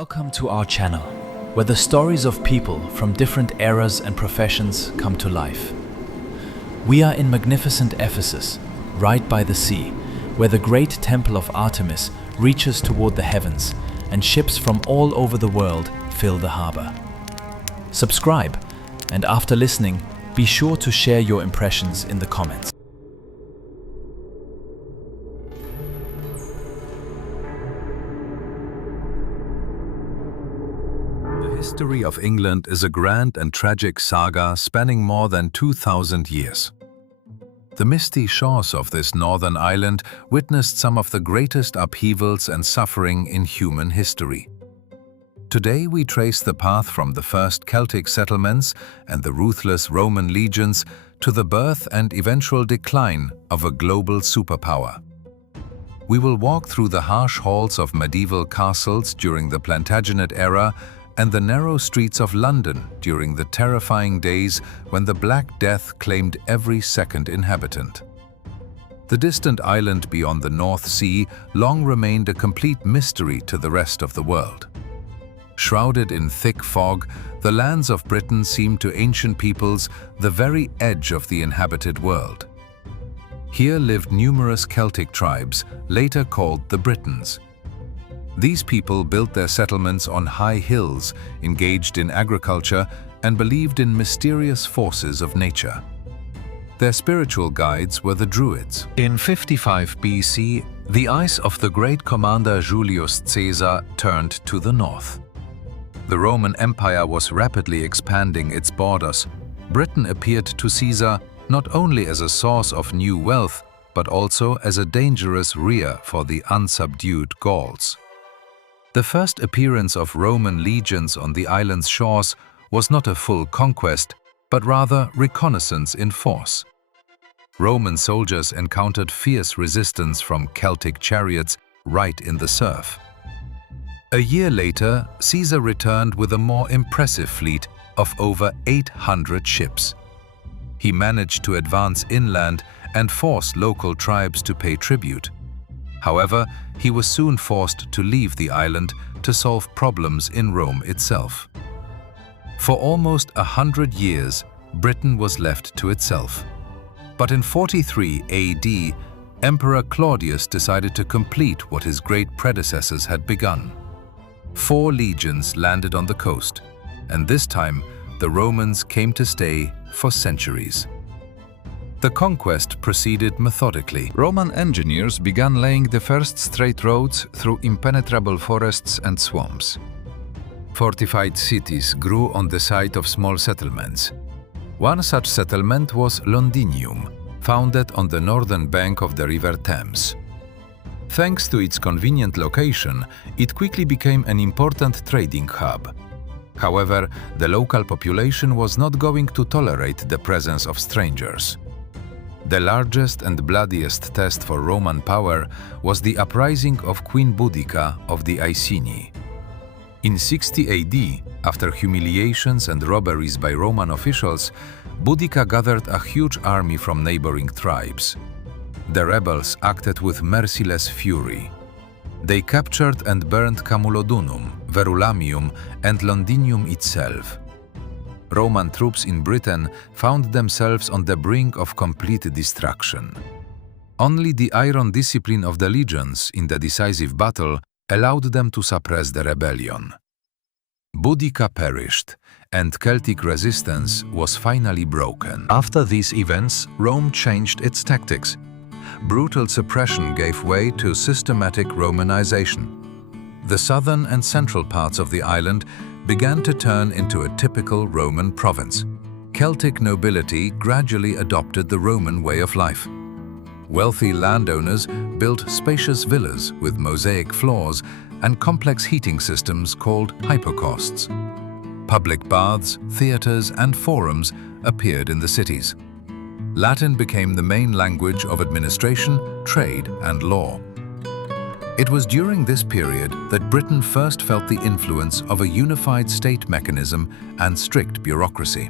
Welcome to our channel, where the stories of people from different eras and professions come to life. We are in magnificent Ephesus, right by the sea, where the great temple of Artemis reaches toward the heavens, and ships from all over the world fill the harbor. Subscribe, and after listening, be sure to share your impressions in the comments. The history of England is a grand and tragic saga spanning more than 2,000 years. The misty shores of this northern island witnessed some of the greatest upheavals and suffering in human history. Today we trace the path from the first Celtic settlements and the ruthless Roman legions to the birth and eventual decline of a global superpower. We will walk through the harsh halls of medieval castles during the Plantagenet era and the narrow streets of London during the terrifying days when the Black Death claimed every second inhabitant. The distant island beyond the North Sea long remained a complete mystery to the rest of the world. Shrouded in thick fog, the lands of Britain seemed to ancient peoples the very edge of the inhabited world. Here lived numerous Celtic tribes, later called the Britons. These people built their settlements on high hills, engaged in agriculture, and believed in mysterious forces of nature. Their spiritual guides were the Druids. In 55 BC, the eyes of the great commander Julius Caesar turned to the north. The Roman Empire was rapidly expanding its borders. Britain appeared to Caesar not only as a source of new wealth, but also as a dangerous rear for the unsubdued Gauls. The first appearance of Roman legions on the island's shores was not a full conquest, but rather reconnaissance in force. Roman soldiers encountered fierce resistance from Celtic chariots right in the surf. A year later, Caesar returned with a more impressive fleet of over 800 ships. He managed to advance inland and force local tribes to pay tribute. However, he was soon forced to leave the island to solve problems in Rome itself. For almost 100 years, Britain was left to itself. But in 43 AD, Emperor Claudius decided to complete what his great predecessors had begun. 4 legions landed on the coast, and this time the Romans came to stay for centuries. The conquest proceeded methodically. Roman engineers began laying the first straight roads through impenetrable forests and swamps. Fortified cities grew on the site of small settlements. One such settlement was Londinium, founded on the northern bank of the River Thames. Thanks to its convenient location, it quickly became an important trading hub. However, the local population was not going to tolerate the presence of strangers. The largest and bloodiest test for Roman power was the uprising of Queen Boudica of the Iceni. In 60 AD, after humiliations and robberies by Roman officials, Boudica gathered a huge army from neighboring tribes. The rebels acted with merciless fury. They captured and burned Camulodunum, Verulamium, and Londinium itself. Roman troops in Britain found themselves on the brink of complete destruction. Only the iron discipline of the legions in the decisive battle allowed them to suppress the rebellion. Boudica perished, and Celtic resistance was finally broken. After these events, Rome changed its tactics. Brutal suppression gave way to systematic Romanization. The southern and central parts of the island began to turn into a typical Roman province. Celtic nobility gradually adopted the Roman way of life. Wealthy landowners built spacious villas with mosaic floors and complex heating systems called hypocausts. Public baths, theaters, and forums appeared in the cities. Latin became the main language of administration, trade, and law. It was during this period that Britain first felt the influence of a unified state mechanism and strict bureaucracy.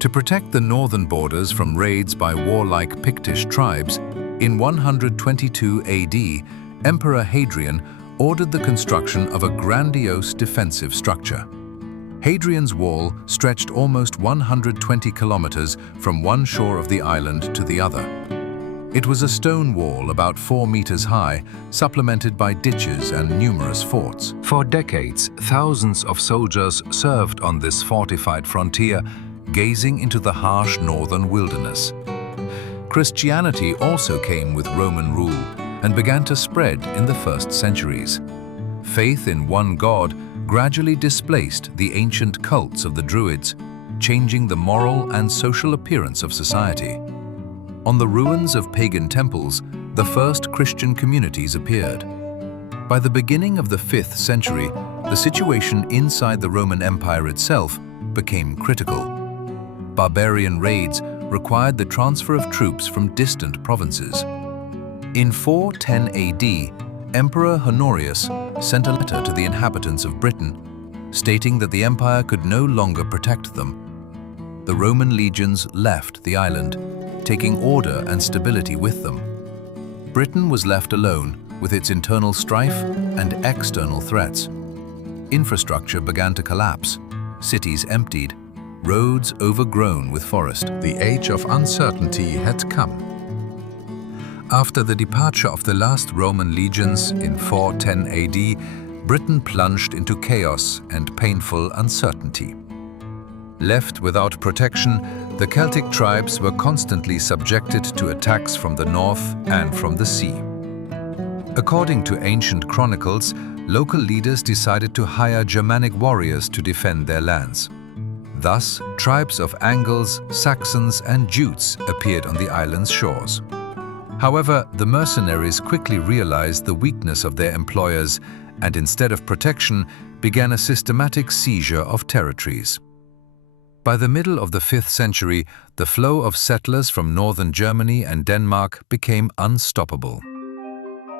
To protect the northern borders from raids by warlike Pictish tribes, in 122 AD, Emperor Hadrian ordered the construction of a grandiose defensive structure. Hadrian's Wall stretched almost 120 kilometers from one shore of the island to the other. It was a stone wall about 4 meters high, supplemented by ditches and numerous forts. For decades, thousands of soldiers served on this fortified frontier, gazing into the harsh northern wilderness. Christianity also came with Roman rule and began to spread in the first centuries. Faith in one God gradually displaced the ancient cults of the Druids, changing the moral and social appearance of society. On the ruins of pagan temples, the first Christian communities appeared. By the beginning of the 5th century, the situation inside the Roman Empire itself became critical. Barbarian raids required the transfer of troops from distant provinces. In 410 AD, Emperor Honorius sent a letter to the inhabitants of Britain, stating that the empire could no longer protect them. The Roman legions left the island, taking order and stability with them. Britain was left alone with its internal strife and external threats. Infrastructure began to collapse, cities emptied, roads overgrown with forest. The age of uncertainty had come. After the departure of the last Roman legions in 410 AD, Britain plunged into chaos and painful uncertainty. Left without protection, the Celtic tribes were constantly subjected to attacks from the north and from the sea. According to ancient chronicles, local leaders decided to hire Germanic warriors to defend their lands. Thus, tribes of Angles, Saxons, and Jutes appeared on the island's shores. However, the mercenaries quickly realized the weakness of their employers and, instead of protection, began a systematic seizure of territories. By the middle of the 5th century, the flow of settlers from northern Germany and Denmark became unstoppable.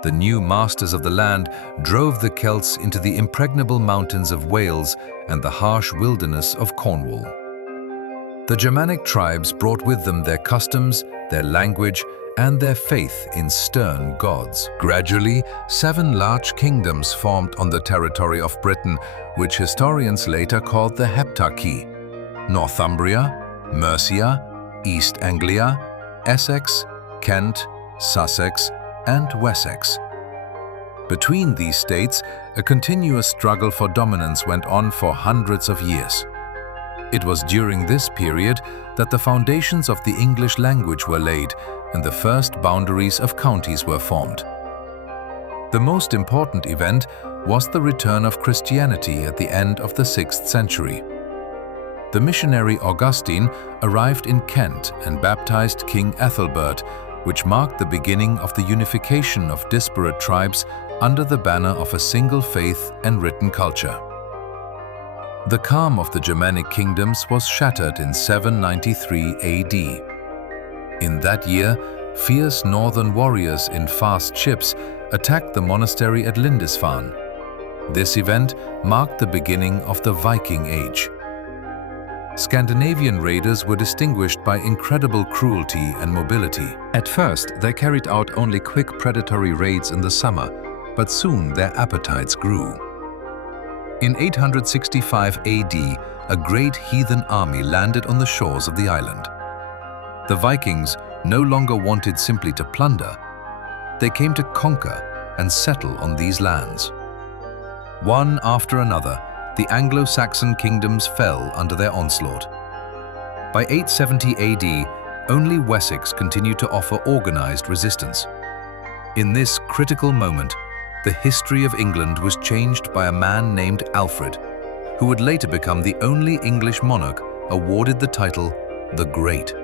The new masters of the land drove the Celts into the impregnable mountains of Wales and the harsh wilderness of Cornwall. The Germanic tribes brought with them their customs, their language, and their faith in stern gods. Gradually, 7 large kingdoms formed on the territory of Britain, which historians later called the Heptarchy: Northumbria, Mercia, East Anglia, Essex, Kent, Sussex, and Wessex. Between these states, a continuous struggle for dominance went on for hundreds of years. It was during this period that the foundations of the English language were laid and the first boundaries of counties were formed. The most important event was the return of Christianity at the end of the 6th century. The missionary Augustine arrived in Kent and baptized King Ethelbert, which marked the beginning of the unification of disparate tribes under the banner of a single faith and written culture. The calm of the Germanic kingdoms was shattered in 793 AD. In that year, fierce northern warriors in fast ships attacked the monastery at Lindisfarne. This event marked the beginning of the Viking Age. Scandinavian raiders were distinguished by incredible cruelty and mobility. At first, they carried out only quick predatory raids in the summer, but soon their appetites grew. In 865 AD, a great heathen army landed on the shores of the island. The Vikings no longer wanted simply to plunder. They came to conquer and settle on these lands. One after another, the Anglo-Saxon kingdoms fell under their onslaught. By 870 AD, only Wessex continued to offer organized resistance. In this critical moment, the history of England was changed by a man named Alfred, who would later become the only English monarch awarded the title the Great.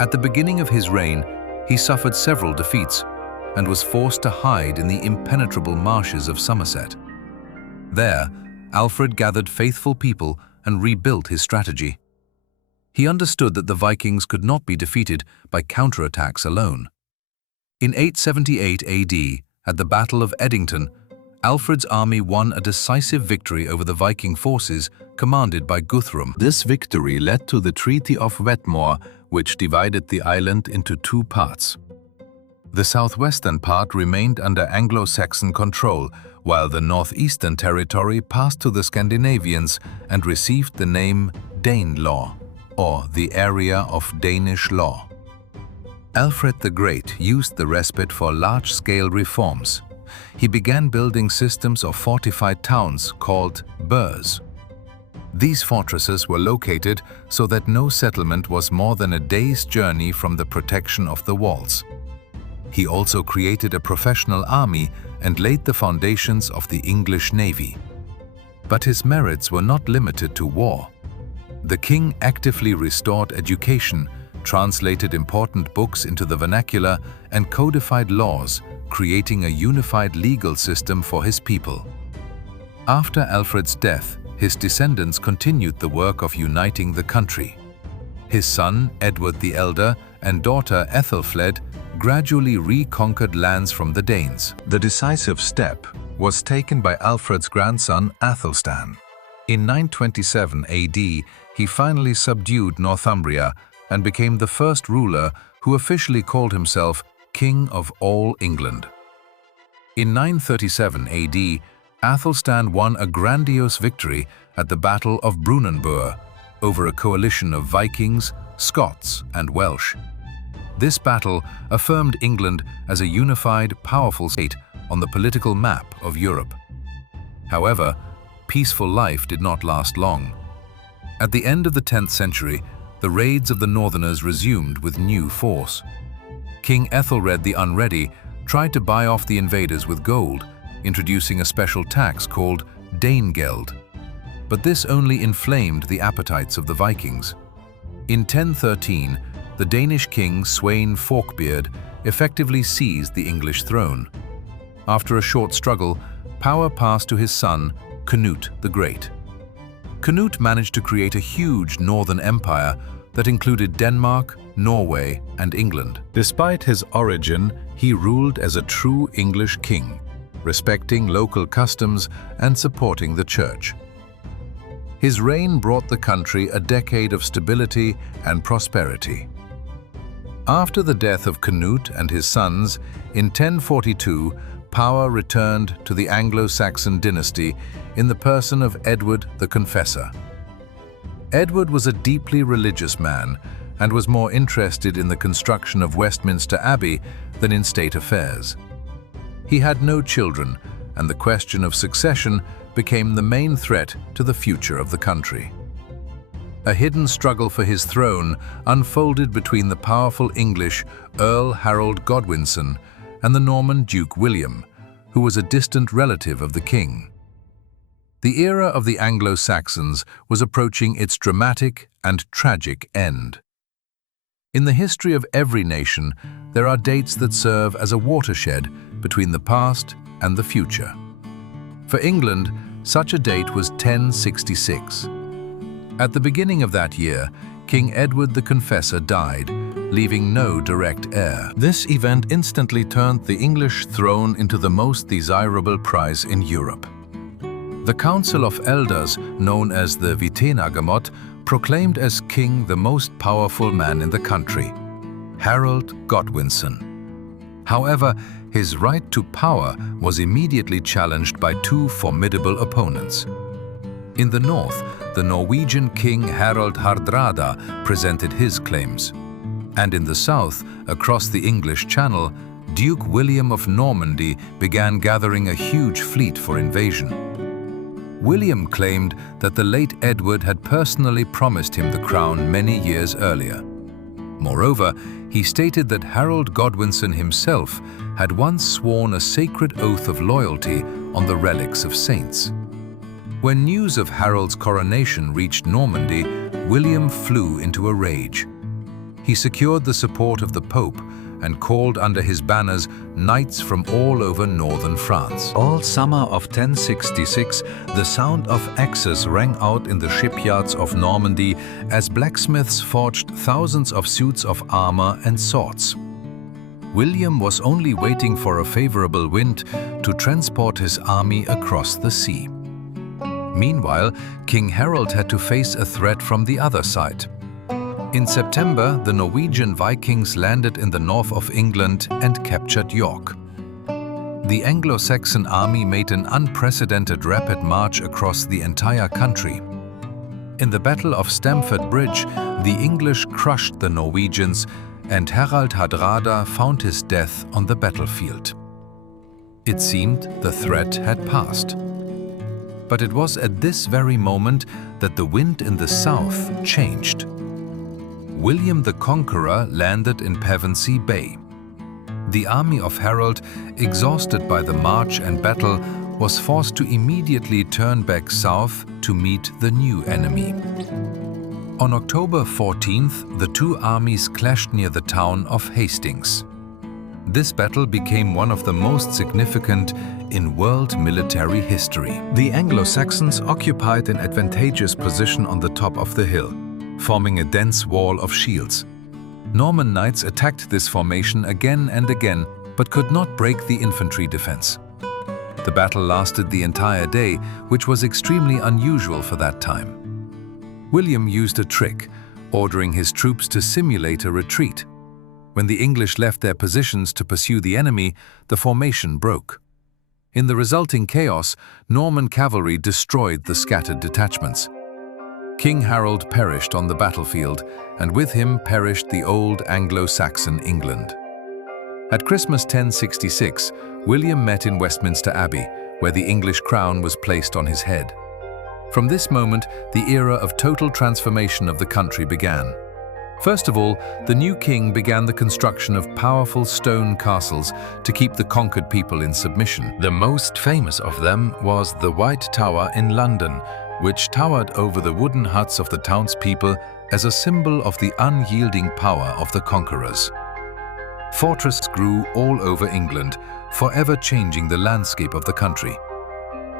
At the beginning of his reign, he suffered several defeats and was forced to hide in the impenetrable marshes of Somerset. There, Alfred gathered faithful people and rebuilt his strategy. He understood that the Vikings could not be defeated by counterattacks alone. In 878 AD, at the Battle of Edington, Alfred's army won a decisive victory over the Viking forces commanded by Guthrum. This victory led to the Treaty of Wetmore, which divided the island into 2 parts. The southwestern part remained under Anglo-Saxon control, while the northeastern territory passed to the Scandinavians and received the name Danelaw, or the area of Danish law. Alfred the Great used the respite for large-scale reforms. He began building systems of fortified towns called burhs. These fortresses were located so that no settlement was more than a day's journey from the protection of the walls. He also created a professional army and laid the foundations of the English Navy. But his merits were not limited to war. The king actively restored education, translated important books into the vernacular, and codified laws, creating a unified legal system for his people. After Alfred's death, his descendants continued the work of uniting the country. His son, Edward the Elder, and daughter Ethelfled gradually reconquered lands from the Danes. The decisive step was taken by Alfred's grandson, Athelstan. In 927 AD, he finally subdued Northumbria and became the first ruler who officially called himself King of all England. In 937 AD, Athelstan won a grandiose victory at the Battle of Brunanburh over a coalition of Vikings, Scots, and Welsh. This battle affirmed England as a unified, powerful state on the political map of Europe. However, peaceful life did not last long. At the end of the 10th century, the raids of the Northerners resumed with new force. King Ethelred the Unready tried to buy off the invaders with gold, introducing a special tax called Danegeld. But this only inflamed the appetites of the Vikings. In 1013, the Danish king Sweyn Forkbeard effectively seized the English throne. After a short struggle, power passed to his son, Canute the Great. Canute managed to create a huge northern empire that included Denmark, Norway, and England. Despite his origin, he ruled as a true English king, respecting local customs and supporting the church. His reign brought the country a decade of stability and prosperity. After the death of Canute and his sons, in 1042, power returned to the Anglo-Saxon dynasty in the person of Edward the Confessor. Edward was a deeply religious man and was more interested in the construction of Westminster Abbey than in state affairs. He had no children, and the question of succession became the main threat to the future of the country. A hidden struggle for his throne unfolded between the powerful English Earl Harold Godwinson and the Norman Duke William, who was a distant relative of the king. The era of the Anglo-Saxons was approaching its dramatic and tragic end. In the history of every nation, there are dates that serve as a watershed between the past and the future. For England, such a date was 1066. At the beginning of that year, King Edward the Confessor died, leaving no direct heir. This event instantly turned the English throne into the most desirable prize in Europe. The Council of Elders, known as the Witenagemot, proclaimed as king the most powerful man in the country, Harold Godwinson. However, his right to power was immediately challenged by two formidable opponents. In the north, the Norwegian king Harald Hardrada presented his claims. And in the south, across the English Channel, Duke William of Normandy began gathering a huge fleet for invasion. William claimed that the late Edward had personally promised him the crown many years earlier. Moreover, he stated that Harold Godwinson himself had once sworn a sacred oath of loyalty on the relics of saints. When news of Harold's coronation reached Normandy, William flew into a rage. He secured the support of the Pope and called under his banners knights from all over northern France. All summer of 1066, the sound of axes rang out in the shipyards of Normandy as blacksmiths forged thousands of suits of armor and swords. William was only waiting for a favorable wind to transport his army across the sea. Meanwhile, King Harold had to face a threat from the other side. In September, the Norwegian Vikings landed in the north of England and captured York. The Anglo-Saxon army made an unprecedented rapid march across the entire country. In the Battle of Stamford Bridge, the English crushed the Norwegians, and Harald Hardrada found his death on the battlefield. It seemed the threat had passed. But it was at this very moment that the wind in the south changed. William the Conqueror landed in Pevensey Bay. The army of Harold, exhausted by the march and battle, was forced to immediately turn back south to meet the new enemy. On October 14th, the two armies clashed near the town of Hastings. This battle became one of the most significant in world military history. The Anglo-Saxons occupied an advantageous position on the top of the hill, forming a dense wall of shields. Norman knights attacked this formation again and again, but could not break the infantry defense. The battle lasted the entire day, which was extremely unusual for that time. William used a trick, ordering his troops to simulate a retreat. When the English left their positions to pursue the enemy, the formation broke. In the resulting chaos, Norman cavalry destroyed the scattered detachments. King Harold perished on the battlefield, and with him perished the old Anglo-Saxon England. At Christmas 1066, William met in Westminster Abbey, where the English crown was placed on his head. From this moment, the era of total transformation of the country began. First of all, the new king began the construction of powerful stone castles to keep the conquered people in submission. The most famous of them was the White Tower in London, which towered over the wooden huts of the townspeople as a symbol of the unyielding power of the conquerors. Fortresses grew all over England, forever changing the landscape of the country.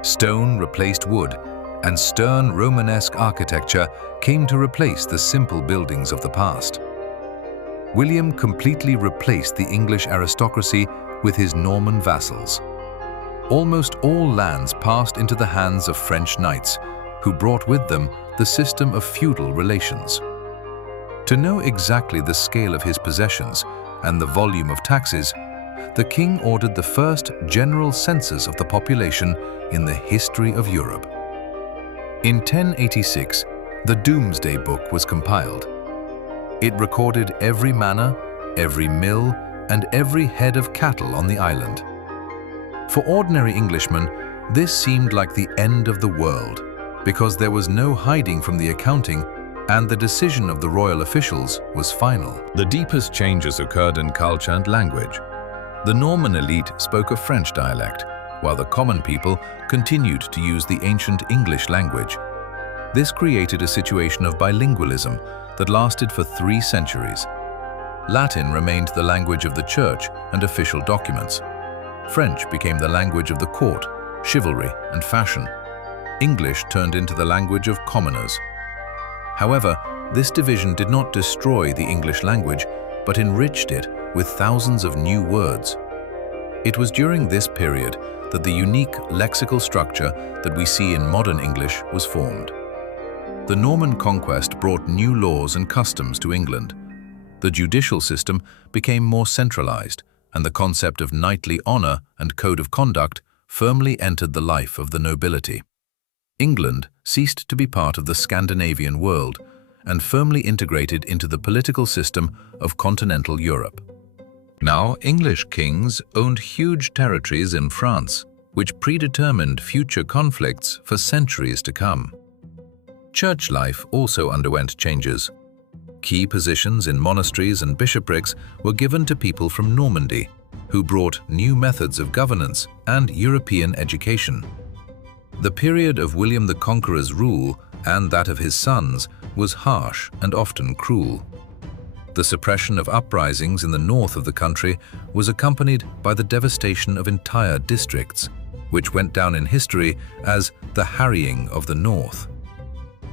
Stone replaced wood, and stern Romanesque architecture came to replace the simple buildings of the past. William completely replaced the English aristocracy with his Norman vassals. Almost all lands passed into the hands of French knights, who brought with them the system of feudal relations. To know exactly the scale of his possessions and the volume of taxes, the king ordered the first general census of the population in the history of Europe. In 1086, the Domesday Book was compiled. It recorded every manor, every mill, and every head of cattle on the island. For ordinary Englishmen, this seemed like the end of the world, because there was no hiding from the accounting, and the decision of the royal officials was final. The deepest changes occurred in culture and language. The Norman elite spoke a French dialect, while the common people continued to use the ancient English language. This created a situation of bilingualism that lasted for 3 centuries. Latin remained the language of the church and official documents. French became the language of the court, chivalry, and fashion. English turned into the language of commoners. However, this division did not destroy the English language, but enriched it with thousands of new words. It was during this period that the unique lexical structure that we see in modern English was formed. The Norman conquest brought new laws and customs to England. The judicial system became more centralized, and the concept of knightly honor and code of conduct firmly entered the life of the nobility. England ceased to be part of the Scandinavian world and firmly integrated into the political system of continental Europe. Now, English kings owned huge territories in France, which predetermined future conflicts for centuries to come. Church life also underwent changes. Key positions in monasteries and bishoprics were given to people from Normandy, who brought new methods of governance and European education. The period of William the Conqueror's rule and that of his sons was harsh and often cruel. The suppression of uprisings in the north of the country was accompanied by the devastation of entire districts, which went down in history as the harrying of the north.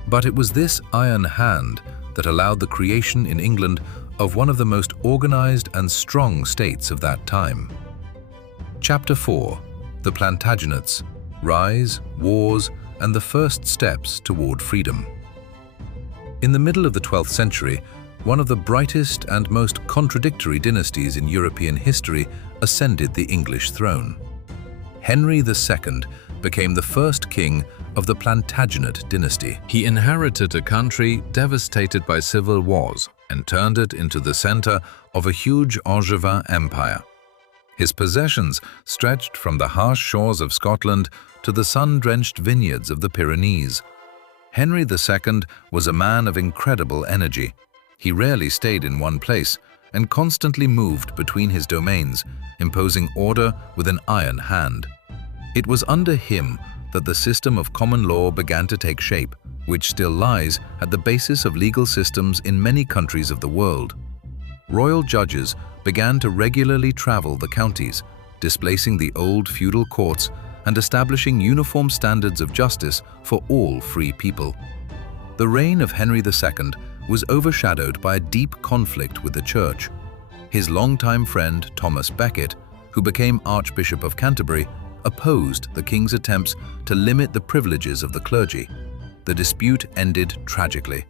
But it was this iron hand that allowed the creation in England of one of the most organized and strong states of that time. Chapter 4. The Plantagenets. Rise, wars, and the first steps toward freedom. In the middle of the 12th century, one of the brightest and most contradictory dynasties in European history ascended the English throne. Henry II became the first king of the Plantagenet dynasty. He inherited a country devastated by civil wars and turned it into the center of a huge Angevin empire. His possessions stretched from the harsh shores of Scotland to the sun-drenched vineyards of the Pyrenees. Henry II was a man of incredible energy. He rarely stayed in one place and constantly moved between his domains, imposing order with an iron hand. It was under him that the system of common law began to take shape, which still lies at the basis of legal systems in many countries of the world. Royal judges began to regularly travel the counties, displacing the old feudal courts and establishing uniform standards of justice for all free people. The reign of Henry II was overshadowed by a deep conflict with the Church. His longtime friend Thomas Becket, who became Archbishop of Canterbury, opposed the king's attempts to limit the privileges of the clergy. The dispute ended tragically.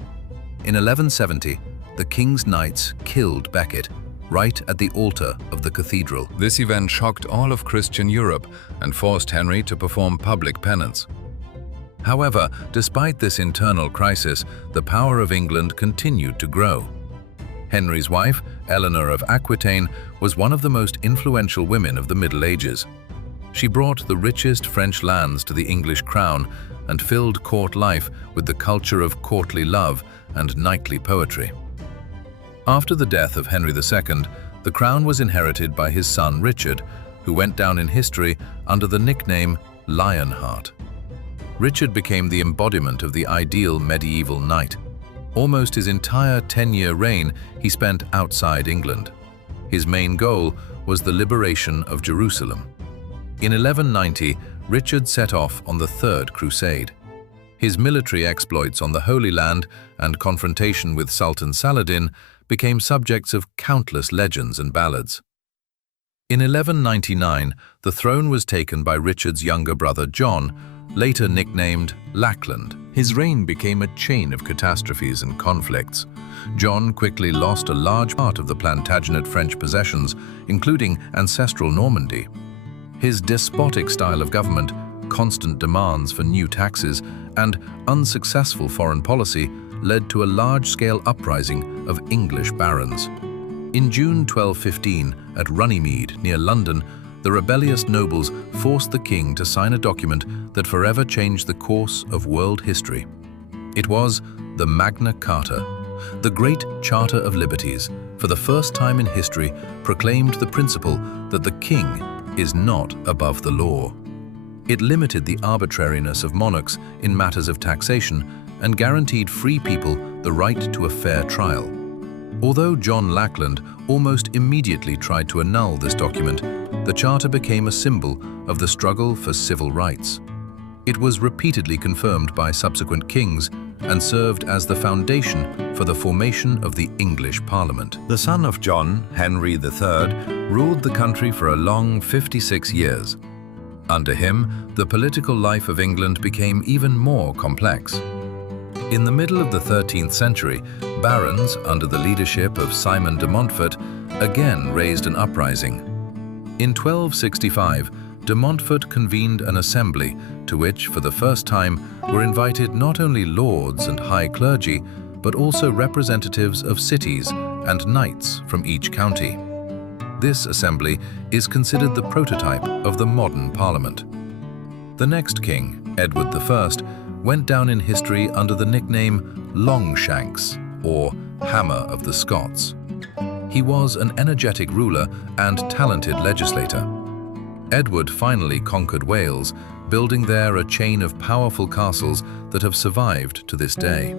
In 1170, the king's knights killed Becket right at the altar of the cathedral. This event shocked all of Christian Europe and forced Henry to perform public penance. However, despite this internal crisis, the power of England continued to grow. Henry's wife, Eleanor of Aquitaine, was one of the most influential women of the Middle Ages. She brought the richest French lands to the English crown and filled court life with the culture of courtly love and knightly poetry. After the death of Henry II, the crown was inherited by his son Richard, who went down in history under the nickname Lionheart. Richard became the embodiment of the ideal medieval knight. Almost his entire 10-year reign he spent outside England. His main goal was the liberation of Jerusalem. In 1190, Richard set off on the Third Crusade. His military exploits on the Holy Land and confrontation with Sultan Saladin became subjects of countless legends and ballads. In 1199, the throne was taken by Richard's younger brother John, later nicknamed Lackland. His reign became a chain of catastrophes and conflicts. John quickly lost a large part of the Plantagenet French possessions, including ancestral Normandy. His despotic style of government, constant demands for new taxes, and unsuccessful foreign policy led to a large-scale uprising of English barons. In June 1215, at Runnymede, near London, the rebellious nobles forced the king to sign a document that forever changed the course of world history. It was the Magna Carta. The Great Charter of Liberties, for the first time in history, proclaimed the principle that the king is not above the law. It limited the arbitrariness of monarchs in matters of taxation and guaranteed free people the right to a fair trial. Although John Lackland almost immediately tried to annul this document, the charter became a symbol of the struggle for civil rights. It was repeatedly confirmed by subsequent kings and served as the foundation for the formation of the English Parliament. The son of John, Henry III, ruled the country for a long 56 years. Under him, the political life of England became even more complex. In the middle of the 13th century, barons, under the leadership of Simon de Montfort, again raised an uprising. In 1265, de Montfort convened an assembly to which, for the first time, were invited not only lords and high clergy, but also representatives of cities and knights from each county. This assembly is considered the prototype of the modern parliament. The next king, Edward I, went down in history under the nickname Longshanks, or Hammer of the Scots. He was an energetic ruler and talented legislator. Edward finally conquered Wales, building there a chain of powerful castles that have survived to this day.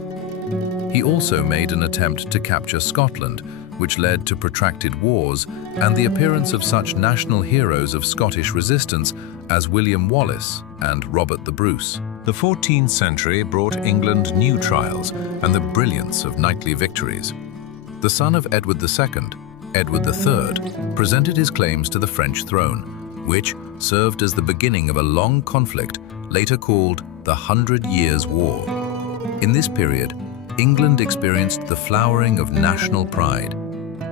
He also made an attempt to capture Scotland, which led to protracted wars and the appearance of such national heroes of Scottish resistance as William Wallace and Robert the Bruce. The 14th century brought England new trials and the brilliance of knightly victories. The son of Edward II, Edward III, presented his claims to the French throne, which served as the beginning of a long conflict later called the 100 Years' War. In this period, England experienced the flowering of national pride.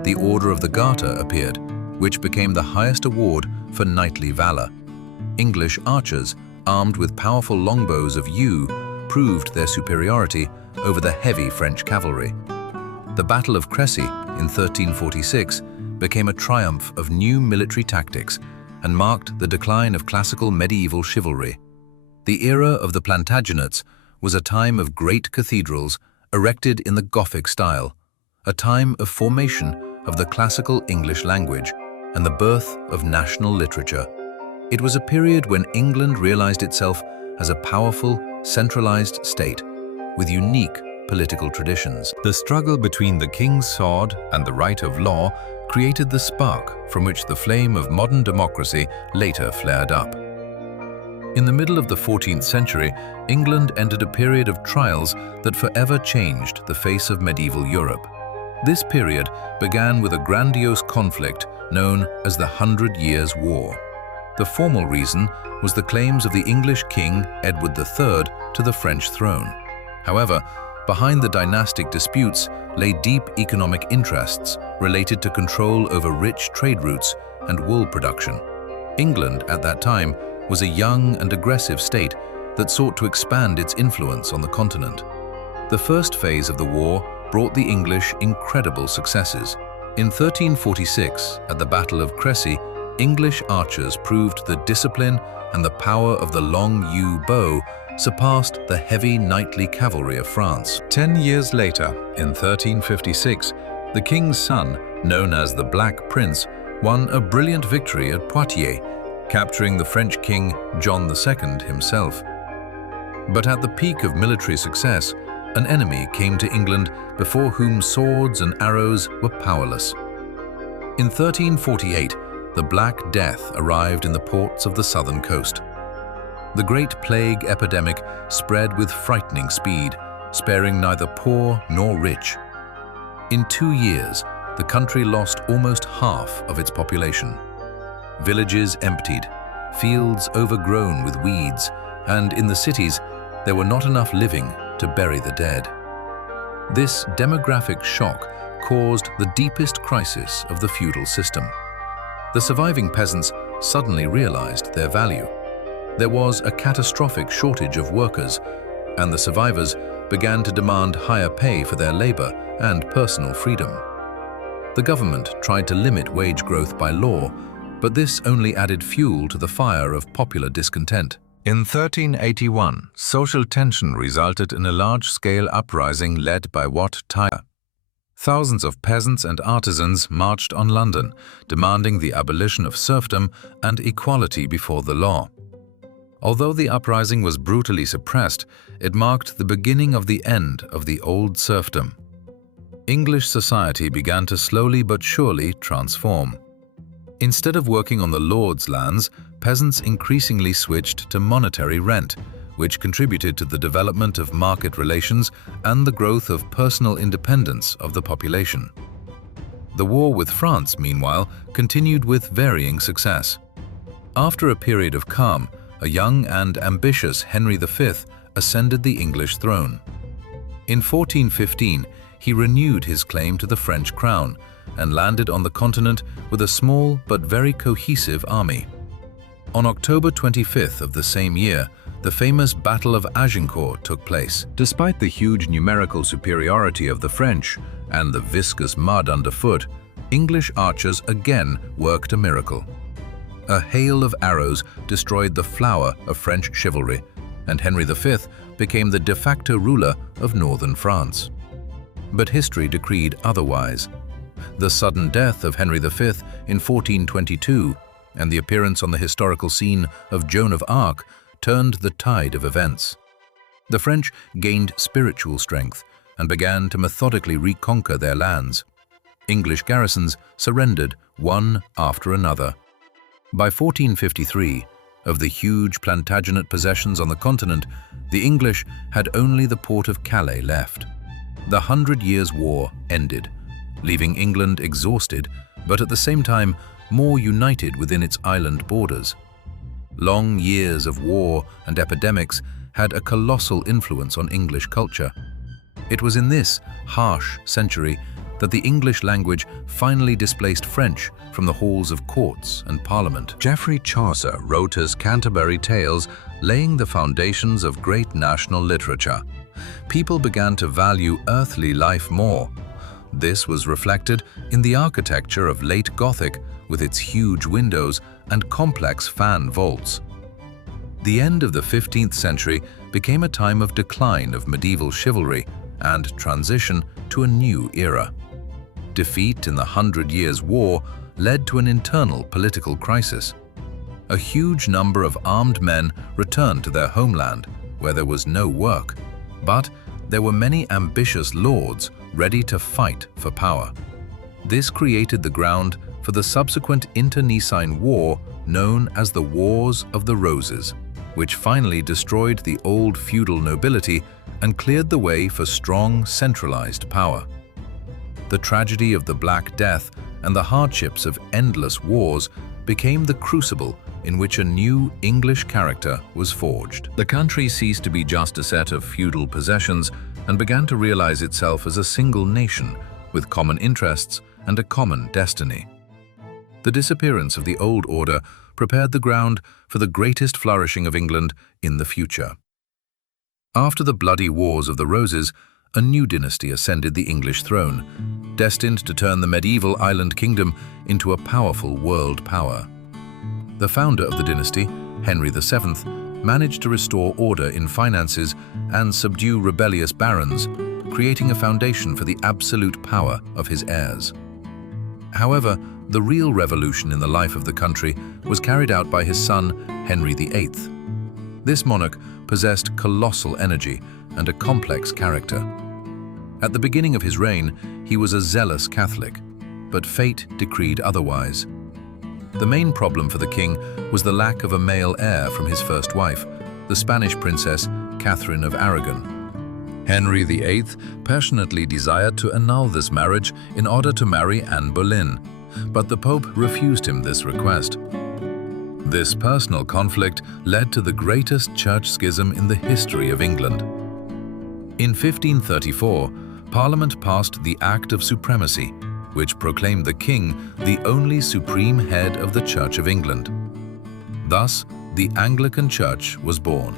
The Order of the Garter appeared, which became the highest award for knightly valor. English archers, armed with powerful longbows of yew, proved their superiority over the heavy French cavalry. The Battle of Crécy in 1346 became a triumph of new military tactics and marked the decline of classical medieval chivalry. The era of the Plantagenets was a time of great cathedrals erected in the Gothic style, a time of formation of the classical English language and the birth of national literature. It was a period when England realized itself as a powerful, centralized state with unique political traditions. The struggle between the king's sword and the right of law created the spark from which the flame of modern democracy later flared up. In the middle of the 14th century, England entered a period of trials that forever changed the face of medieval Europe. This period began with a grandiose conflict known as the 100 Years' War. The formal reason was the claims of the English king Edward III to the French throne. However, behind the dynastic disputes lay deep economic interests related to control over rich trade routes and wool production. England at that time was a young and aggressive state that sought to expand its influence on the continent. The first phase of the war brought the English incredible successes. In 1346, at the Battle of Crécy, English archers proved that discipline and the power of the long yew bow surpassed the heavy knightly cavalry of France. 10 years later, in 1356, the king's son, known as the Black Prince, won a brilliant victory at Poitiers, capturing the French king John II himself. But at the peak of military success, an enemy came to England before whom swords and arrows were powerless. In 1348, the Black Death arrived in the ports of the southern coast. The Great Plague epidemic spread with frightening speed, sparing neither poor nor rich. In 2 years, the country lost almost half of its population. Villages emptied, fields overgrown with weeds, and in the cities, there were not enough living to bury the dead. This demographic shock caused the deepest crisis of the feudal system. The surviving peasants suddenly realized their value. There was a catastrophic shortage of workers, and the survivors began to demand higher pay for their labor and personal freedom. The government tried to limit wage growth by law, but this only added fuel to the fire of popular discontent. In 1381, social tension resulted in a large-scale uprising led by Wat Tyler. Thousands of peasants and artisans marched on London, demanding the abolition of serfdom and equality before the law. Although the uprising was brutally suppressed, it marked the beginning of the end of the old serfdom. English society began to slowly but surely transform. Instead of working on the lord's lands, peasants increasingly switched to monetary rent, which contributed to the development of market relations and the growth of personal independence of the population. The war with France, meanwhile, continued with varying success. After a period of calm, a young and ambitious Henry V ascended the English throne. In 1415, he renewed his claim to the French crown and landed on the continent with a small but very cohesive army. On October 25th of the same year, the famous Battle of Agincourt took place. Despite the huge numerical superiority of the French and the viscous mud underfoot, English archers again worked a miracle. A hail of arrows destroyed the flower of French chivalry, and Henry V became the de facto ruler of northern France. But history decreed otherwise. The sudden death of Henry V in 1422 and the appearance on the historical scene of Joan of Arc turned the tide of events. The French gained spiritual strength and began to methodically reconquer their lands. English garrisons surrendered one after another. By 1453, of the huge Plantagenet possessions on the continent, the English had only the port of Calais left. The 100 Years' War ended, leaving England exhausted, but at the same time more united within its island borders. Long years of war and epidemics had a colossal influence on English culture. It was in this harsh century that the English language finally displaced French from the halls of courts and parliament. Geoffrey Chaucer wrote his Canterbury Tales, laying the foundations of great national literature. People began to value earthly life more. This was reflected in the architecture of late Gothic with its huge windows and complex fan vaults. The end of the 15th century became a time of decline of medieval chivalry and transition to a new era. Defeat in the 100 Years' War led to an internal political crisis. A huge number of armed men returned to their homeland, where there was no work, but there were many ambitious lords ready to fight for power. This created the ground for the subsequent internecine war known as the Wars of the Roses, which finally destroyed the old feudal nobility and cleared the way for strong, centralized power. The tragedy of the Black Death and the hardships of endless wars became the crucible in which a new English character was forged. The country ceased to be just a set of feudal possessions and began to realize itself as a single nation with common interests and a common destiny. The disappearance of the old order prepared the ground for the greatest flourishing of England in the future. After the bloody Wars of the Roses, a new dynasty ascended the English throne, destined to turn the medieval island kingdom into a powerful world power. The founder of the dynasty, Henry VII, managed to restore order in finances and subdue rebellious barons, creating a foundation for the absolute power of his heirs. However, the real revolution in the life of the country was carried out by his son, Henry VIII. This monarch possessed colossal energy and a complex character. At the beginning of his reign, he was a zealous Catholic, but fate decreed otherwise. The main problem for the king was the lack of a male heir from his first wife, the Spanish princess Catherine of Aragon. Henry VIII passionately desired to annul this marriage in order to marry Anne Boleyn, but the Pope refused him this request. This personal conflict led to the greatest church schism in the history of England. In 1534, Parliament passed the Act of Supremacy, which proclaimed the king the only supreme head of the Church of England. Thus, the Anglican Church was born.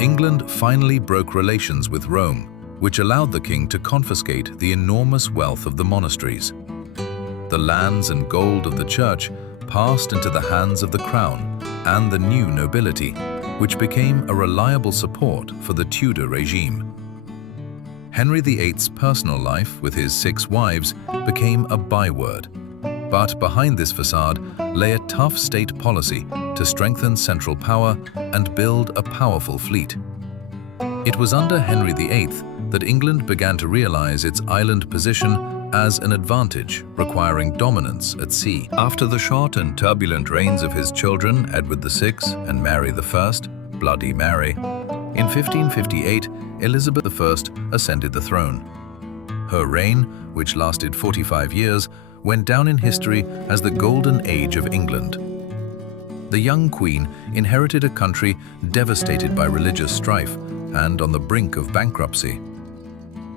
England finally broke relations with Rome, which allowed the king to confiscate the enormous wealth of the monasteries. The lands and gold of the church passed into the hands of the crown and the new nobility, which became a reliable support for the Tudor regime. Henry VIII's personal life with his 6 wives became a byword, but behind this facade lay a tough state policy to strengthen central power and build a powerful fleet. It was under Henry VIII that England began to realize its island position as an advantage, requiring dominance at sea. After the short and turbulent reigns of his children, Edward VI and Mary I, Bloody Mary, in 1558, Elizabeth I ascended the throne. Her reign, which lasted 45 years, went down in history as the Golden Age of England. The young queen inherited a country devastated by religious strife and on the brink of bankruptcy.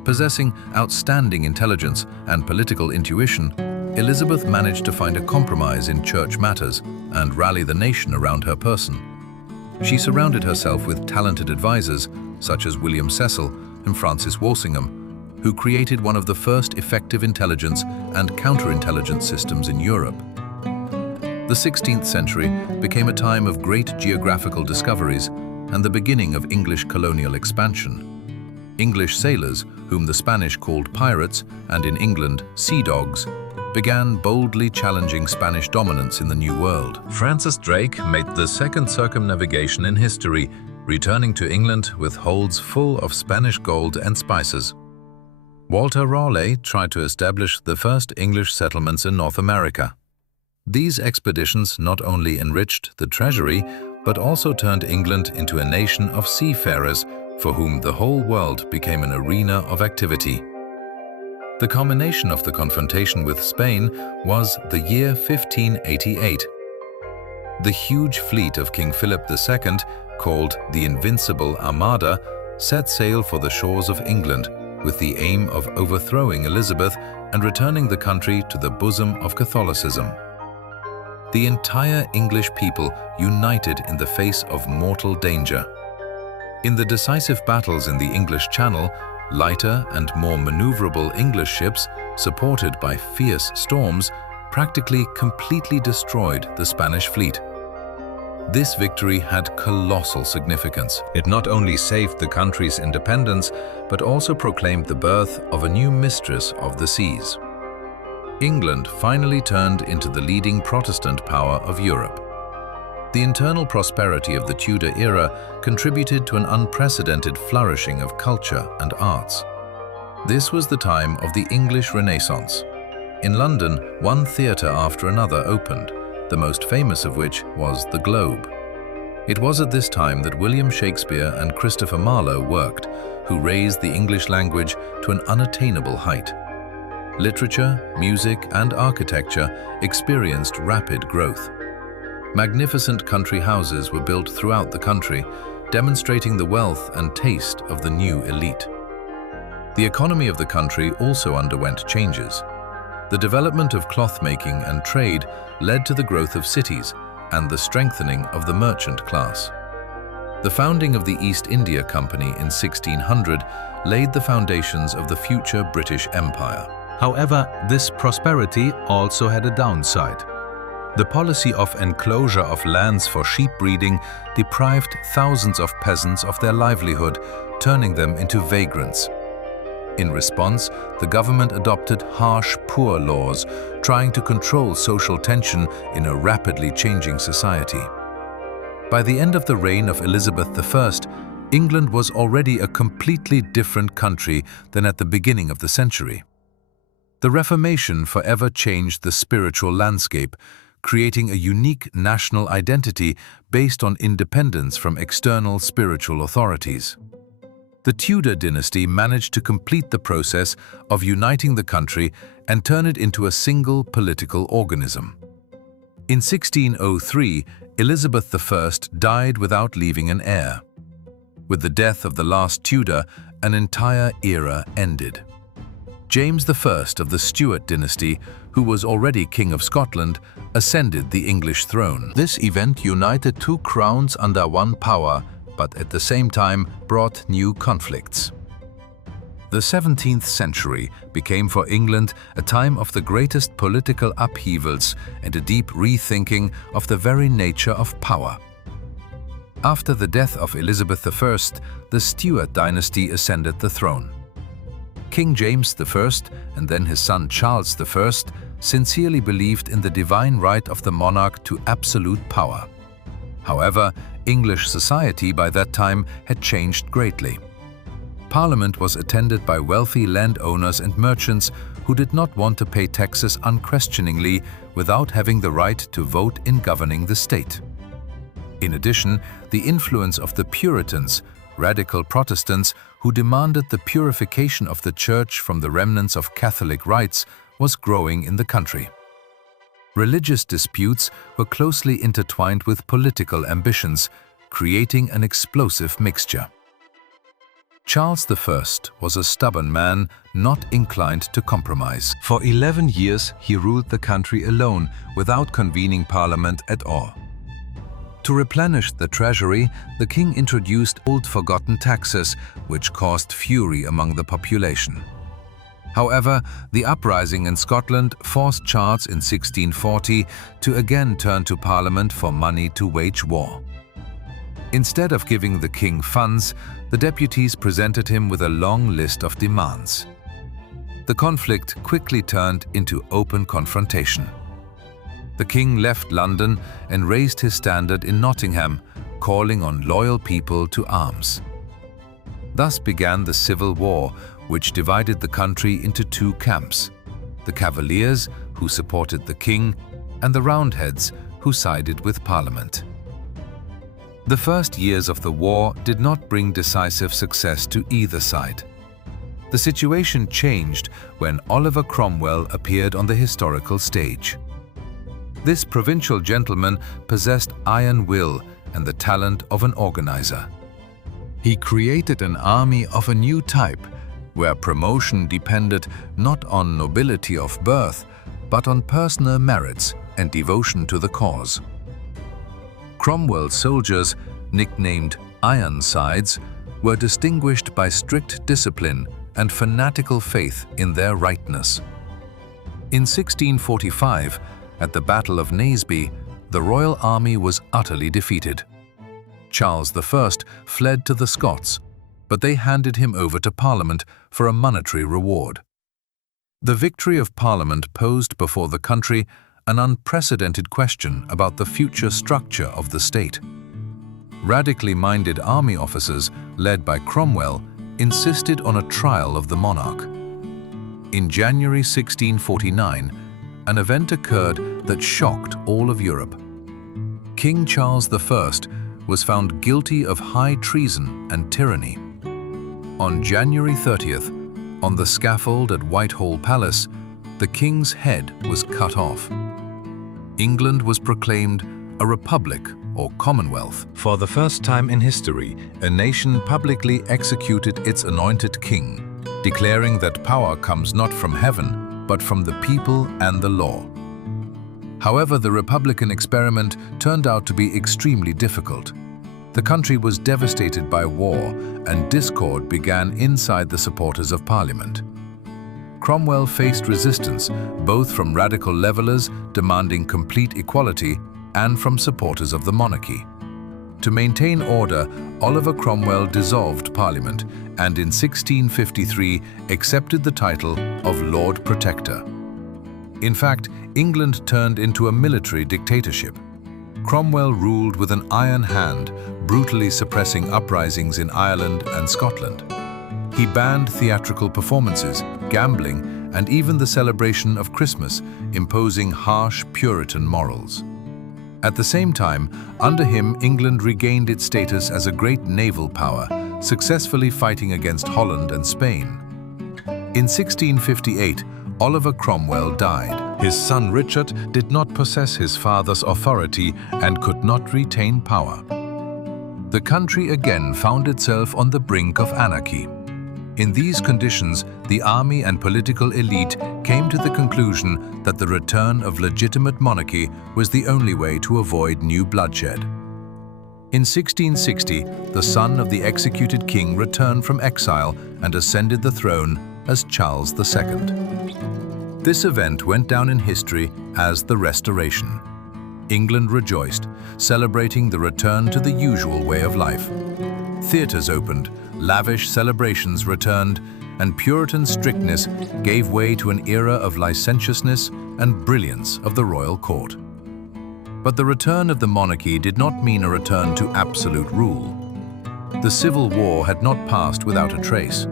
Possessing outstanding intelligence and political intuition, Elizabeth managed to find a compromise in church matters and rally the nation around her person. She surrounded herself with talented advisors such as William Cecil and Francis Walsingham, who created one of the first effective intelligence and counterintelligence systems in Europe. The 16th century became a time of great geographical discoveries and the beginning of English colonial expansion. English sailors, whom the Spanish called pirates and in England sea dogs, began boldly challenging Spanish dominance in the New World. Francis Drake made the second circumnavigation in history, returning to England with holds full of Spanish gold and spices. Walter Raleigh tried to establish the first English settlements in North America. These expeditions not only enriched the treasury, but also turned England into a nation of seafarers for whom the whole world became an arena of activity. The culmination of the confrontation with Spain was the year 1588. The huge fleet of King Philip II, called the Invincible Armada, set sail for the shores of England, with the aim of overthrowing Elizabeth and returning the country to the bosom of Catholicism. The entire English people united in the face of mortal danger. In the decisive battles in the English Channel, lighter and more maneuverable English ships, supported by fierce storms, practically completely destroyed the Spanish fleet. This victory had colossal significance. It not only saved the country's independence, but also proclaimed the birth of a new mistress of the seas. England finally turned into the leading Protestant power of Europe. The internal prosperity of the Tudor era contributed to an unprecedented flourishing of culture and arts. This was the time of the English Renaissance. In London, one theatre after another opened, the most famous of which was the Globe. It was at this time that William Shakespeare and Christopher Marlowe worked, who raised the English language to an unattainable height. Literature, music, and architecture experienced rapid growth. Magnificent country houses were built throughout the country, demonstrating the wealth and taste of the new elite. The economy of the country also underwent changes. The development of cloth-making and trade led to the growth of cities and the strengthening of the merchant class. The founding of the East India Company in 1600 laid the foundations of the future British Empire. However, this prosperity also had a downside. The policy of enclosure of lands for sheep breeding deprived thousands of peasants of their livelihood, turning them into vagrants. In response, the government adopted harsh poor laws, trying to control social tension in a rapidly changing society. By the end of the reign of Elizabeth I, England was already a completely different country than at the beginning of the century. The Reformation forever changed the spiritual landscape, creating a unique national identity based on independence from external spiritual authorities. The Tudor dynasty managed to complete the process of uniting the country and turn it into a single political organism. In 1603, Elizabeth I died without leaving an heir. With the death of the last Tudor, an entire era ended. James I of the Stuart dynasty, who was already King of Scotland, ascended the English throne. This event united two crowns under one power, but at the same time brought new conflicts. The 17th century became for England a time of the greatest political upheavals and a deep rethinking of the very nature of power. After the death of Elizabeth I, the Stuart dynasty ascended the throne. King James I and then his son Charles I sincerely believed in the divine right of the monarch to absolute power. However, English society by that time had changed greatly. Parliament was attended by wealthy landowners and merchants who did not want to pay taxes unquestioningly without having the right to vote in governing the state. In addition, the influence of the Puritans, radical Protestants who demanded the purification of the Church from the remnants of Catholic rites, was growing in the country. Religious disputes were closely intertwined with political ambitions, creating an explosive mixture. Charles I was a stubborn man, not inclined to compromise. For 11 years, he ruled the country alone, without convening parliament at all. To replenish the treasury, the king introduced old forgotten taxes, which caused fury among the population. However, the uprising in Scotland forced Charles in 1640 to again turn to Parliament for money to wage war. Instead of giving the king funds, the deputies presented him with a long list of demands. The conflict quickly turned into open confrontation. The king left London and raised his standard in Nottingham, calling on loyal people to arms. Thus began the Civil War, which divided the country into two camps: the Cavaliers, who supported the king, and the Roundheads, who sided with Parliament. The first years of the war did not bring decisive success to either side. The situation changed when Oliver Cromwell appeared on the historical stage. This provincial gentleman possessed iron will and the talent of an organizer. He created an army of a new type, where promotion depended not on nobility of birth, but on personal merits and devotion to the cause. Cromwell's soldiers, nicknamed Ironsides, were distinguished by strict discipline and fanatical faith in their rightness. In 1645, at the Battle of Naseby, the royal army was utterly defeated. Charles I fled to the Scots, but they handed him over to Parliament for a monetary reward. The victory of Parliament posed before the country an unprecedented question about the future structure of the state. Radically minded army officers, led by Cromwell, insisted on a trial of the monarch. In January 1649, an event occurred that shocked all of Europe. King Charles I was found guilty of high treason and tyranny. On January 30th, on the scaffold at Whitehall Palace, the king's head was cut off. England was proclaimed a republic or commonwealth. For the first time in history, a nation publicly executed its anointed king, declaring that power comes not from heaven, but from the people and the law. However, the Republican experiment turned out to be extremely difficult. The country was devastated by war, and discord began inside the supporters of Parliament. Cromwell faced resistance both from radical levelers demanding complete equality and from supporters of the monarchy. To maintain order, Oliver Cromwell dissolved Parliament and in 1653 accepted the title of Lord Protector. In fact, England turned into a military dictatorship. Cromwell ruled with an iron hand, brutally suppressing uprisings in Ireland and Scotland. He banned theatrical performances, gambling, and even the celebration of Christmas, imposing harsh Puritan morals. At the same time, under him, England regained its status as a great naval power, successfully fighting against Holland and Spain. In 1658, Oliver Cromwell died. His son Richard did not possess his father's authority and could not retain power. The country again found itself on the brink of anarchy. In these conditions, the army and political elite came to the conclusion that the return of legitimate monarchy was the only way to avoid new bloodshed. In 1660, the son of the executed king returned from exile and ascended the throne as Charles II. This event went down in history as the Restoration. England rejoiced, celebrating the return to the usual way of life. Theatres opened, lavish celebrations returned, and Puritan strictness gave way to an era of licentiousness and brilliance of the royal court. But the return of the monarchy did not mean a return to absolute rule. The Civil War had not passed without a trace.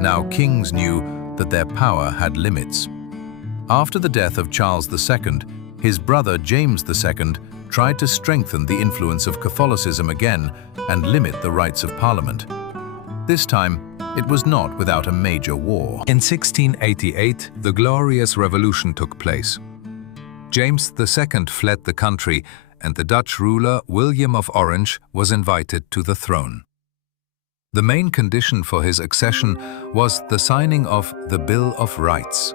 Now kings knew that their power had limits. After the death of Charles II, his brother James II tried to strengthen the influence of Catholicism again and limit the rights of Parliament. This time, it was not without a major war. In 1688, the Glorious Revolution took place. James II fled the country, and the Dutch ruler William of Orange was invited to the throne. The main condition for his accession was the signing of the Bill of Rights.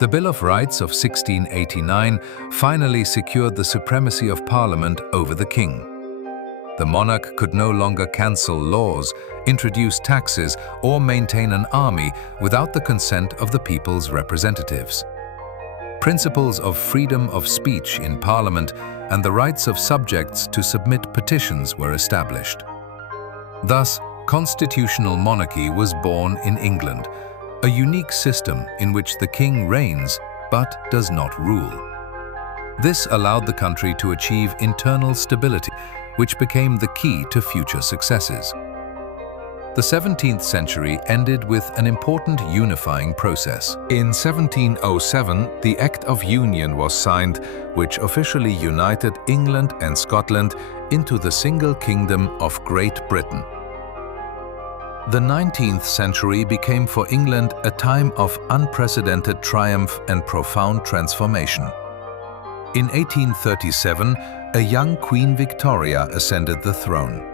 The Bill of Rights of 1689 finally secured the supremacy of Parliament over the king. The monarch could no longer cancel laws, introduce taxes, or maintain an army without the consent of the people's representatives. Principles of freedom of speech in Parliament and the rights of subjects to submit petitions were established. Thus, constitutional monarchy was born in England, a unique system in which the king reigns but does not rule. This allowed the country to achieve internal stability, which became the key to future successes. The 17th century ended with an important unifying process. In 1707, the Act of Union was signed, which officially united England and Scotland into the single kingdom of Great Britain. The 19th century became for England a time of unprecedented triumph and profound transformation. In 1837, a young Queen Victoria ascended the throne.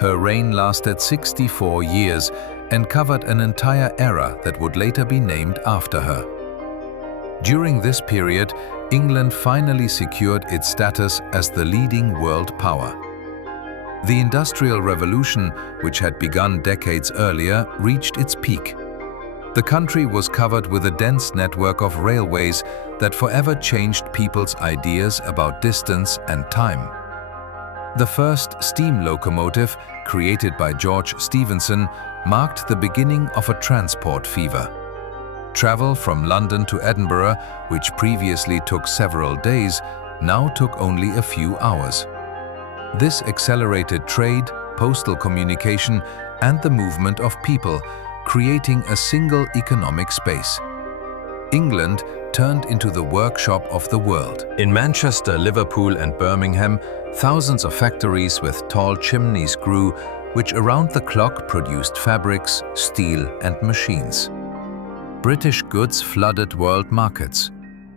Her reign lasted 64 years, and covered an entire era that would later be named after her. During this period, England finally secured its status as the leading world power. The Industrial Revolution, which had begun decades earlier, reached its peak. The country was covered with a dense network of railways that forever changed people's ideas about distance and time. The first steam locomotive, created by George Stephenson, marked the beginning of a transport fever. Travel from London to Edinburgh, which previously took several days, now took only a few hours. This accelerated trade, postal communication, and the movement of people, creating a single economic space. England turned into the workshop of the world. In Manchester, Liverpool, and Birmingham, thousands of factories with tall chimneys grew, which around the clock produced fabrics, steel, and machines. British goods flooded world markets.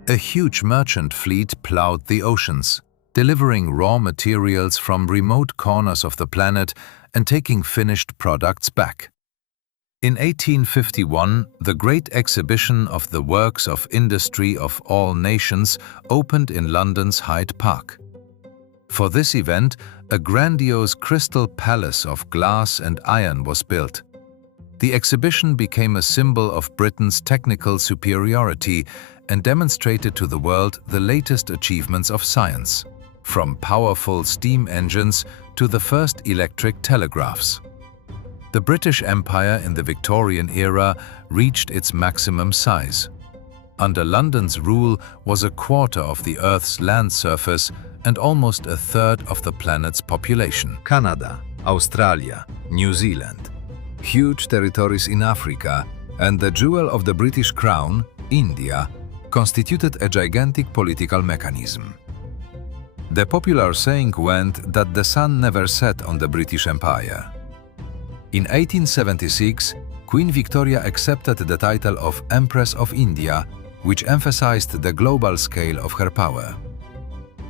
A huge merchant fleet plowed the oceans, delivering raw materials from remote corners of the planet and taking finished products back. In 1851, the Great Exhibition of the Works of Industry of All Nations opened in London's Hyde Park. For this event, a grandiose crystal palace of glass and iron was built. The exhibition became a symbol of Britain's technical superiority and demonstrated to the world the latest achievements of science, from powerful steam engines to the first electric telegraphs. The British Empire in the Victorian era reached its maximum size. Under London's rule was a quarter of the Earth's land surface and almost a third of the planet's population. Canada, Australia, New Zealand, huge territories in Africa, and the jewel of the British crown, India, constituted a gigantic political mechanism. The popular saying went that the sun never set on the British Empire. In 1876, Queen Victoria accepted the title of Empress of India, which emphasized the global scale of her power.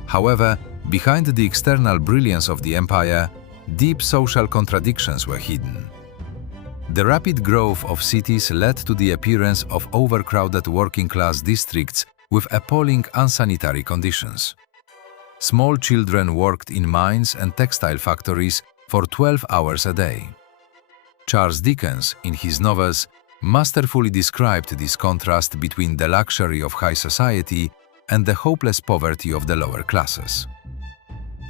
However, behind the external brilliance of the empire, deep social contradictions were hidden. The rapid growth of cities led to the appearance of overcrowded working-class districts with appalling unsanitary conditions. Small children worked in mines and textile factories for 12 hours a day. Charles Dickens, in his novels, masterfully described this contrast between the luxury of high society and the hopeless poverty of the lower classes.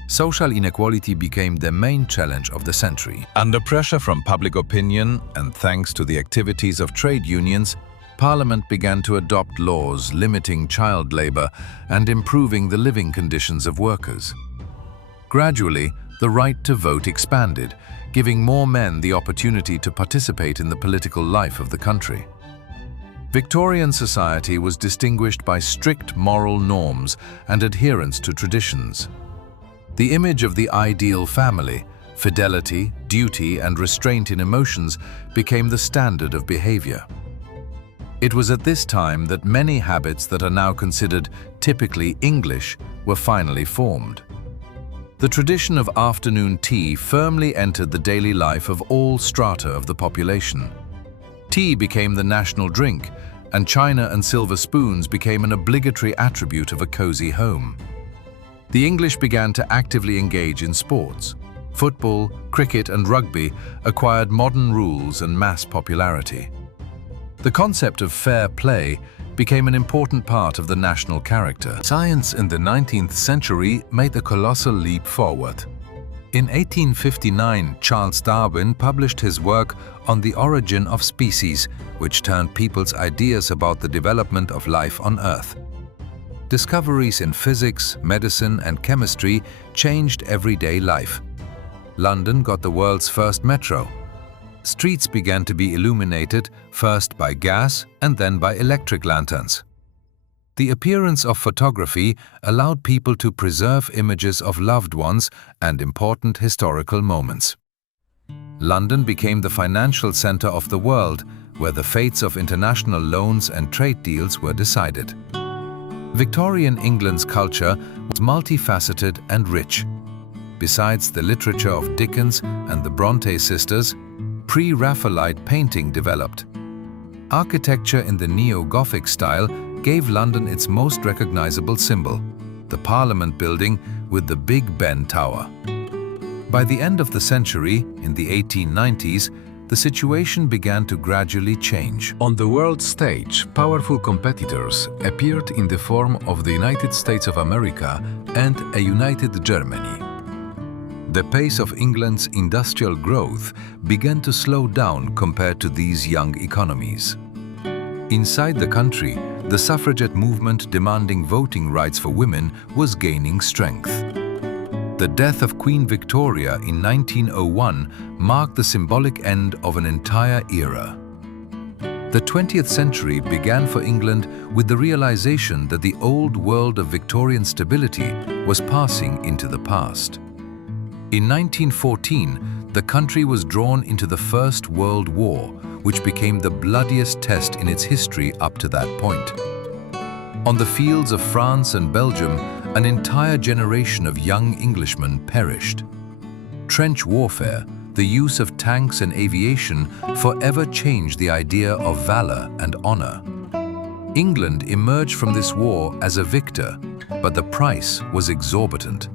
Social inequality became the main challenge of the century. Under pressure from public opinion and thanks to the activities of trade unions, Parliament began to adopt laws limiting child labor and improving the living conditions of workers. Gradually, the right to vote expanded, giving more men the opportunity to participate in the political life of the country. Victorian society was distinguished by strict moral norms and adherence to traditions. The image of the ideal family, fidelity, duty, and restraint in emotions became the standard of behavior. It was at this time that many habits that are now considered typically English were finally formed. The tradition of afternoon tea firmly entered the daily life of all strata of the population. Tea became the national drink, and china and silver spoons became an obligatory attribute of a cozy home. The English began to actively engage in sports. Football, cricket, and rugby acquired modern rules and mass popularity. The concept of fair play became an important part of the national character. Science in the 19th century made a colossal leap forward. In 1859, Charles Darwin published his work on the origin of species, which turned people's ideas about the development of life on Earth. Discoveries in physics, medicine, and chemistry changed everyday life. London got the world's first metro. Streets began to be illuminated first by gas and then by electric lanterns. The appearance of photography allowed people to preserve images of loved ones and important historical moments. London became the financial center of the world, where the fates of international loans and trade deals were decided. Victorian England's culture was multifaceted and rich. Besides the literature of Dickens and the Bronte sisters, Pre-Raphaelite painting developed. Architecture in the neo-Gothic style gave London its most recognizable symbol, the Parliament building with the Big Ben Tower. By the end of the century, in the 1890s, the situation began to gradually change. On the world stage, powerful competitors appeared in the form of the United States of America and a united Germany. The pace of England's industrial growth began to slow down compared to these young economies. Inside the country, the suffragette movement demanding voting rights for women was gaining strength. The death of Queen Victoria in 1901 marked the symbolic end of an entire era. The 20th century began for England with the realization that the old world of Victorian stability was passing into the past. In 1914, the country was drawn into the First World War, which became the bloodiest test in its history up to that point. On the fields of France and Belgium, an entire generation of young Englishmen perished. Trench warfare, the use of tanks and aviation, forever changed the idea of valor and honor. England emerged from this war as a victor, but the price was exorbitant.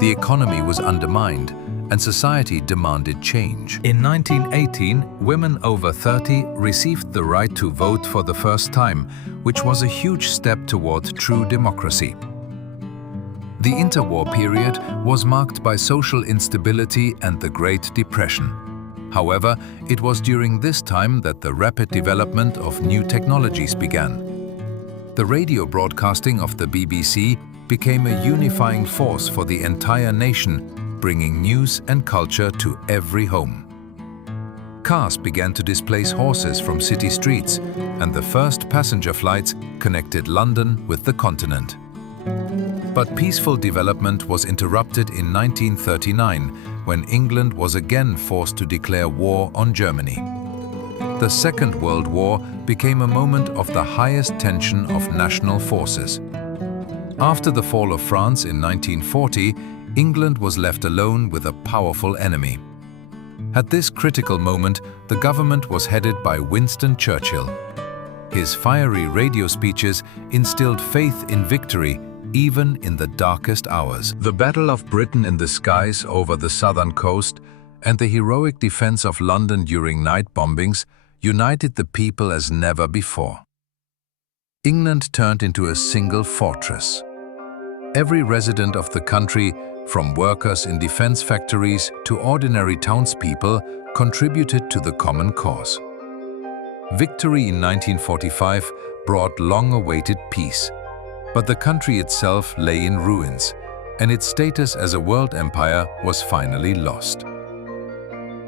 The economy was undermined, and society demanded change. In 1918, women over 30 received the right to vote for the first time, which was a huge step toward true democracy. The interwar period was marked by social instability and the Great Depression. However, it was during this time that the rapid development of new technologies began. The radio broadcasting of the BBC became a unifying force for the entire nation, bringing news and culture to every home. Cars began to displace horses from city streets, and the first passenger flights connected London with the continent. But peaceful development was interrupted in 1939, when England was again forced to declare war on Germany. The Second World War became a moment of the highest tension of national forces. After the fall of France in 1940, England was left alone with a powerful enemy. At this critical moment, the government was headed by Winston Churchill. His fiery radio speeches instilled faith in victory even in the darkest hours. The Battle of Britain in the skies over the southern coast and the heroic defense of London during night bombings united the people as never before. England turned into a single fortress. Every resident of the country, from workers in defense factories to ordinary townspeople, contributed to the common cause. Victory in 1945 brought long-awaited peace, but the country itself lay in ruins, and its status as a world empire was finally lost.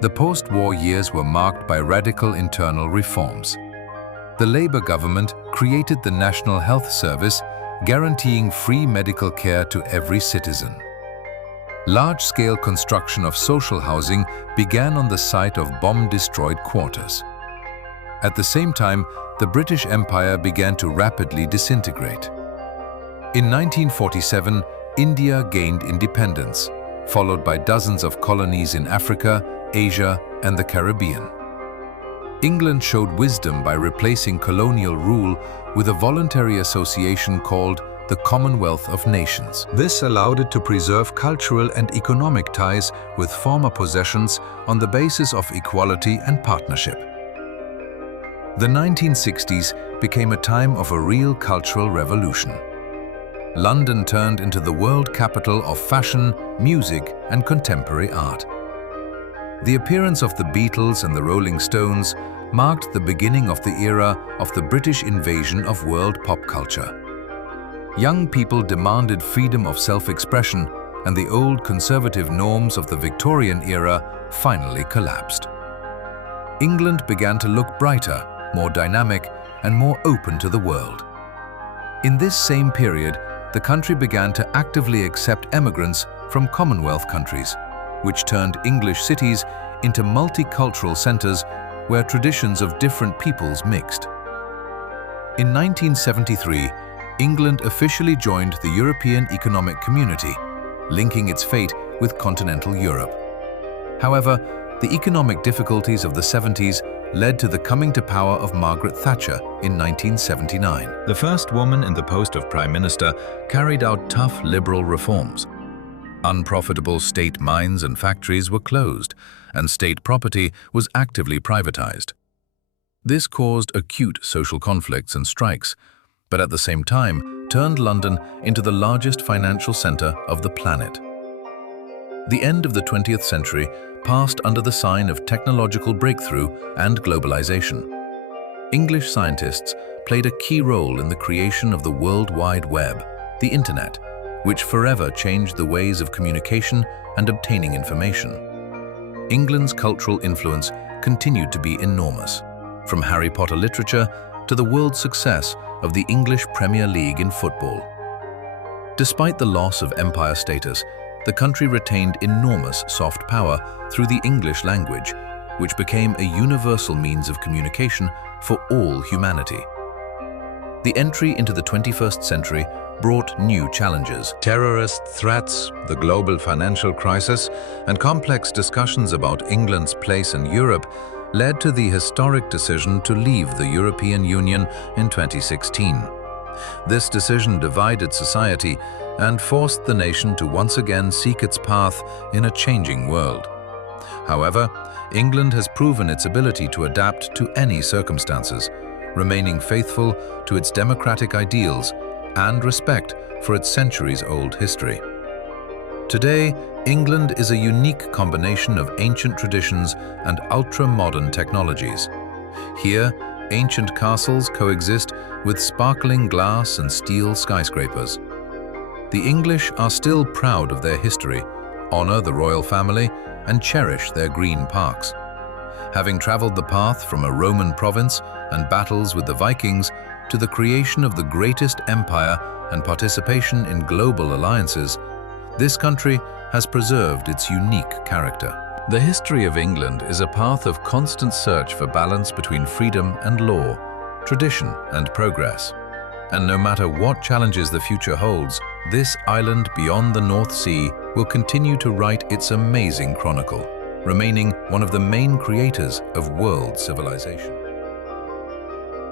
The post-war years were marked by radical internal reforms. The Labour government created the National Health Service, guaranteeing free medical care to every citizen. Large-scale construction of social housing began on the site of bomb-destroyed quarters. At the same time, the British Empire began to rapidly disintegrate. In 1947, India gained independence, followed by dozens of colonies in Africa, Asia, and the Caribbean. England showed wisdom by replacing colonial rule with a voluntary association called the Commonwealth of Nations. This allowed it to preserve cultural and economic ties with former possessions on the basis of equality and partnership. The 1960s became a time of a real cultural revolution. London turned into the world capital of fashion, music, and contemporary art. The appearance of the Beatles and the Rolling Stones marked the beginning of the era of the British invasion of world pop culture. Young people demanded freedom of self-expression, and the old conservative norms of the Victorian era finally collapsed. England began to look brighter, more dynamic, and more open to the world. In this same period, the country began to actively accept emigrants from Commonwealth countries, which turned English cities into multicultural centers where traditions of different peoples mixed. In 1973, England officially joined the European Economic Community, linking its fate with continental Europe. However, The economic difficulties of the 70s led to the coming to power of Margaret Thatcher in 1979. The first woman in the post of Prime Minister carried out tough liberal reforms. Unprofitable state mines and factories were closed, and state property was actively privatized. This caused acute social conflicts and strikes, but at the same time turned London into the largest financial center of the planet. The end of the 20th century passed under the sign of technological breakthrough and globalization. English scientists played a key role in the creation of the World Wide Web, the Internet, which forever changed the ways of communication and obtaining information. England's cultural influence continued to be enormous, from Harry Potter literature to the world success of the English Premier League in football. Despite the loss of empire status, the country retained enormous soft power through the English language, which became a universal means of communication for all humanity. The entry into the 21st century brought new challenges. Terrorist threats, the global financial crisis, and complex discussions about England's place in Europe led to the historic decision to leave the European Union in 2016. This decision divided society and forced the nation to once again seek its path in a changing world. However, England has proven its ability to adapt to any circumstances, remaining faithful to its democratic ideals and respect for its centuries-old history. Today, England is a unique combination of ancient traditions and ultra-modern technologies. Here, ancient castles coexist with sparkling glass and steel skyscrapers. The English are still proud of their history, honor the royal family, and cherish their green parks. Having traveled the path from a Roman province and battles with the Vikings to the creation of the greatest empire and participation in global alliances, this country has preserved its unique character. The history of England is a path of constant search for balance between freedom and law, tradition and progress. And no matter what challenges the future holds, this island beyond the North Sea will continue to write its amazing chronicle, remaining one of the main creators of world civilization.